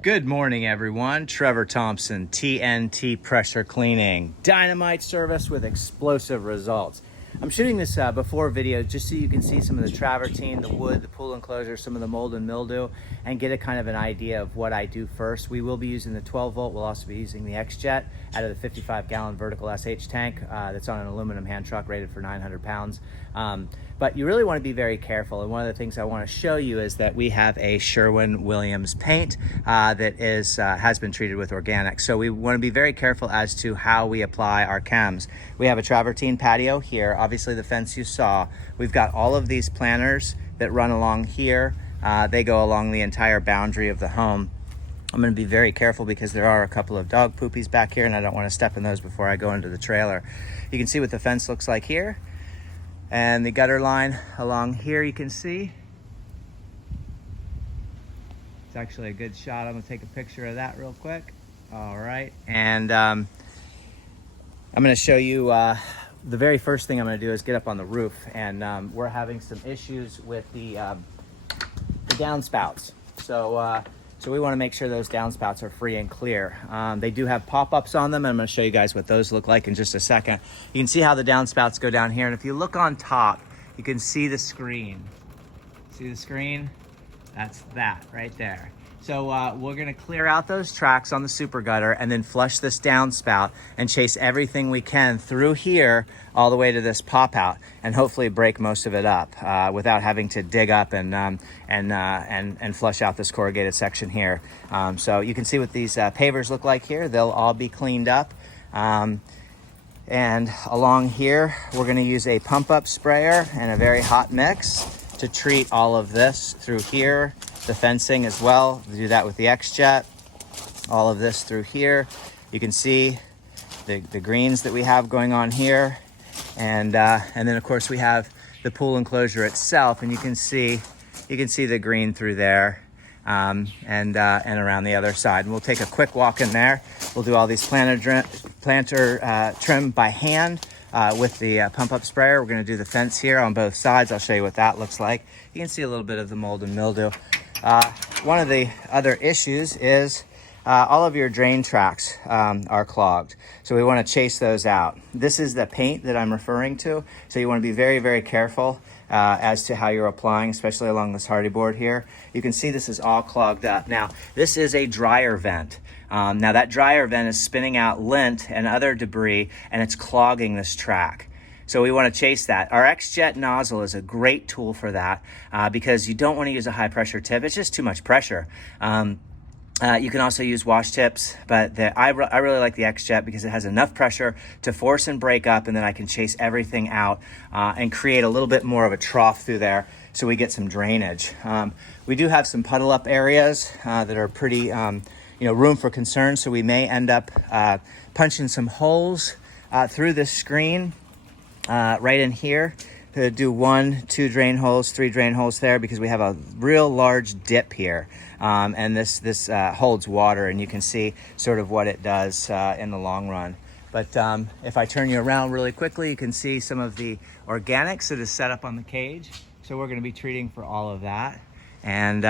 Good morning, everyone. Trevor Thompson, TNT Pressure Cleaning. Dynamite service with explosive results. I'm shooting this before video just so you can see some of the travertine, the wood, the pool enclosure, some of the mold and mildew, and get a kind of an idea of what I do first. We will be using the 12 volt. We'll also be using the X-Jet out of the 55-gallon vertical SH tank that's on an aluminum hand truck rated for 900 pounds. But you really want to be very careful. And one of the things I want to show you is that we have a Sherwin-Williams paint that has been treated with organics. So we want to be very careful as to how we apply our chems. We have a travertine patio here. Obviously the fence you saw. We've got all of these planters that run along here. They go along the entire boundary of the home. I'm going to be very careful because there are a couple of dog poopies back here and I don't want to step in those before I go into the trailer. You can see what the fence looks like here. And the gutter line along here you can see. It's actually a good shot. I'm going to take a picture of that real quick. All right. And I'm going to show you the very first thing I'm going to do is get up on the roof. And we're having some issues with the downspouts. So we want to make sure those downspouts are free and clear. They do have pop-ups on them, and I'm going to show you guys what those look like in just a second. You can see how the downspouts go down here, and if you look on top, you can see the screen. See the screen? That's that right there. So we're going to clear out those tracks on the super gutter and then flush this downspout and chase everything we can through here all the way to this pop out and hopefully break most of it up without having to dig up and flush out this corrugated section here. So you can see what these pavers look like here. They'll all be cleaned up. And along here, we're going to use a pump up sprayer and a very hot mix to treat all of this through here. The fencing as well. We do that with the X-Jet. All of this through here. You can see the greens that we have going on here. And then of course we have the pool enclosure itself, and you can see the green through there and around the other side. And we'll take a quick walk in there. We'll do all these planter trim by hand with the pump-up sprayer. We're going to do the fence here on both sides. I'll show you what that looks like. You can see a little bit of the mold and mildew. One of the other issues is all of your drain tracks are clogged. So we want to chase those out. This is the paint that I'm referring to. So you want to be very, very careful as to how you're applying, especially along this hardy board here. You can see this is all clogged up. Now, this is a dryer vent. Now that dryer vent is spinning out lint and other debris, and it's clogging this track. So we want to chase that. Our X-Jet nozzle is a great tool for that because you don't want to use a high pressure tip. It's just too much pressure. You can also use wash tips, but I really like the X-Jet because it has enough pressure to force and break up, and then I can chase everything out and create a little bit more of a trough through there so we get some drainage. We do have some puddle up areas that are pretty, room for concern, so we may end up punching some holes through this screen. Right in here to do 1, 2 drain holes, 3 drain holes there because we have a real large dip here. And this holds water, and you can see sort of what it does in the long run. But if I turn you around really quickly, you can see some of the organics that is set up on the cage. So we're going to be treating for all of that. And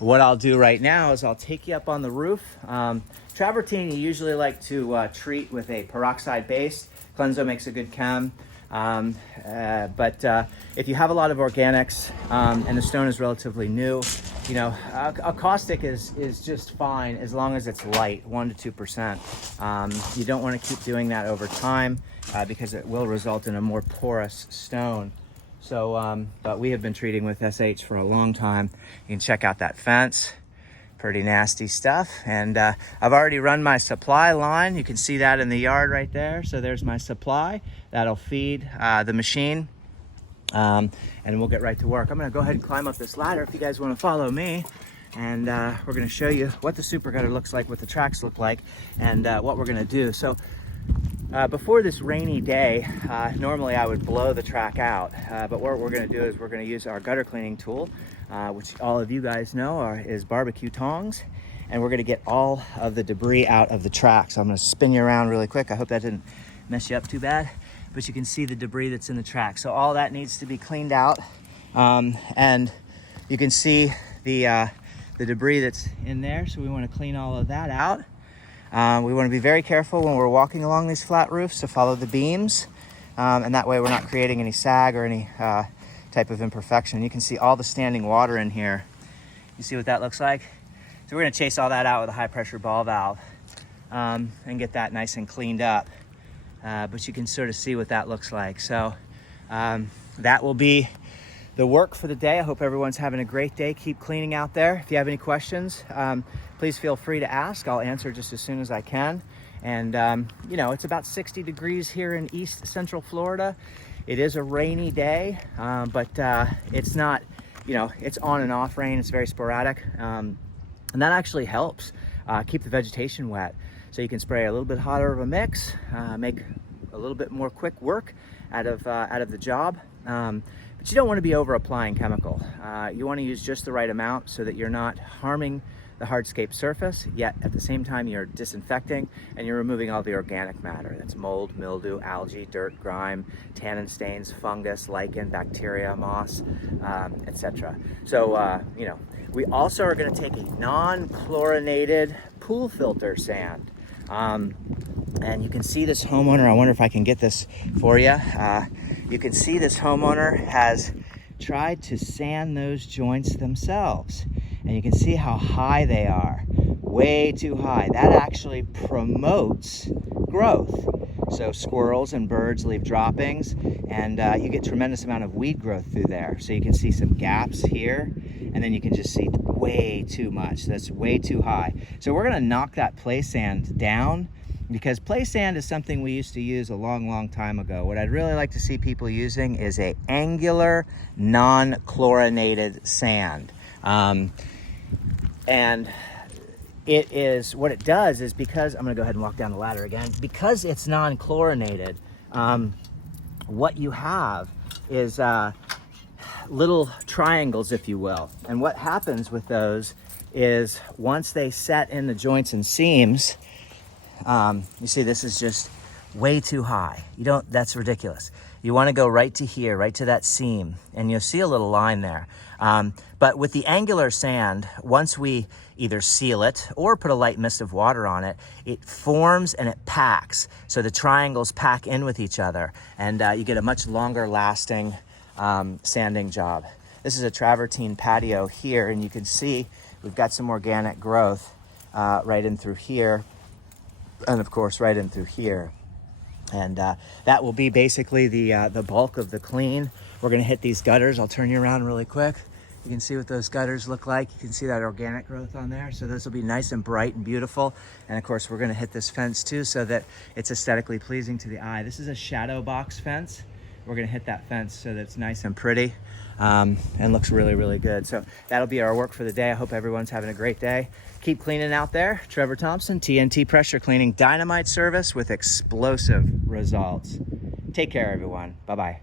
what I'll do right now is I'll take you up on the roof. Travertine you usually like to treat with a peroxide base. Cleanso makes a good chem. But if you have a lot of organics and the stone is relatively new, a caustic is just fine as long as it's light, 1 to 2%. You don't want to keep doing that over time because it will result in a more porous stone. So, but we have been treating with SH for a long time. You can check out that fence. Pretty nasty stuff. And I've already run my supply line. You can see that in the yard right there. So there's my supply. That'll feed the machine. And we'll get right to work. I'm going to go ahead and climb up this ladder if you guys want to follow me. And we're going to show you what the super gutter looks like, what the tracks look like, and what we're going to do. So before this rainy day, normally I would blow the track out. But what we're going to do is we're going to use our gutter cleaning tool, which all of you guys know is barbecue tongs. And we're going to get all of the debris out of the track. So I'm going to spin you around really quick. I hope that didn't mess you up too bad. But you can see the debris that's in the track. So all that needs to be cleaned out. And you can see the the debris that's in there. So we want to clean all of that out. We want to be very careful when we're walking along these flat roofs to follow the beams. And that way we're not creating any sag or any type of imperfection. You can see all the standing water in here. You see what that looks like? So we're going to chase all that out with a high pressure ball valve and get that nice and cleaned up. But you can sort of see what that looks like. So that will be the work for the day. I hope everyone's having a great day. Keep cleaning out there. If you have any questions, please feel free to ask. I'll answer just as soon as I can. And you know, it's about 60 degrees here in East Central Florida. It is a rainy day, but it's not, you know, it's on and off rain. It's very sporadic. And that actually helps keep the vegetation wet. So you can spray a little bit hotter of a mix, make a little bit more quick work out of the job. But you don't want to be over applying chemical. You want to use just the right amount so that you're not harming the hardscape surface, yet at the same time you're disinfecting and you're removing all the organic matter. That's mold, mildew, algae, dirt, grime, tannin stains, fungus, lichen, bacteria, moss, etc. So, you know, we also are going to take a non-chlorinated pool filter sand. And you can see this homeowner, I wonder if I can get this for you. You can see this homeowner has tried to sand those joints themselves. And you can see how high they are, way too high. That actually promotes growth. So squirrels and birds leave droppings, and you get tremendous amount of weed growth through there. So you can see some gaps here, and then you can just see way too much. That's way too high. So we're gonna knock that play sand down, because play sand is something we used to use a long time ago. What I'd really like to see people using is a angular, non-chlorinated sand. And it is, what it does is, because, I'm gonna go ahead and walk down the ladder again, because it's non-chlorinated, what you have is little triangles, if you will. And what happens with those is, once they set in the joints and seams, you see this is just way too high. You don't, that's ridiculous. You want to go right to here, right to that seam, and you'll see a little line there. But with the angular sand, once we either seal it or put a light mist of water on it, it forms and it packs. So the triangles pack in with each other, and you get a much longer lasting sanding job. This is a travertine patio here, and you can see we've got some organic growth right in through here, and of course right in through here. And that will be basically the bulk of the clean. We're gonna hit these gutters. I'll turn you around really quick. You can see what those gutters look like. You can see that organic growth on there. So those will be nice and bright and beautiful. And of course, we're gonna hit this fence too, so that it's aesthetically pleasing to the eye. This is a shadow box fence. We're gonna hit that fence so that it's nice and pretty and looks really good. So that'll be our work for the day. I hope everyone's having a great day. Keep cleaning out there. Trevor Thompson, TNT Pressure Cleaning, dynamite service with explosive results. Take care, everyone. Bye-bye.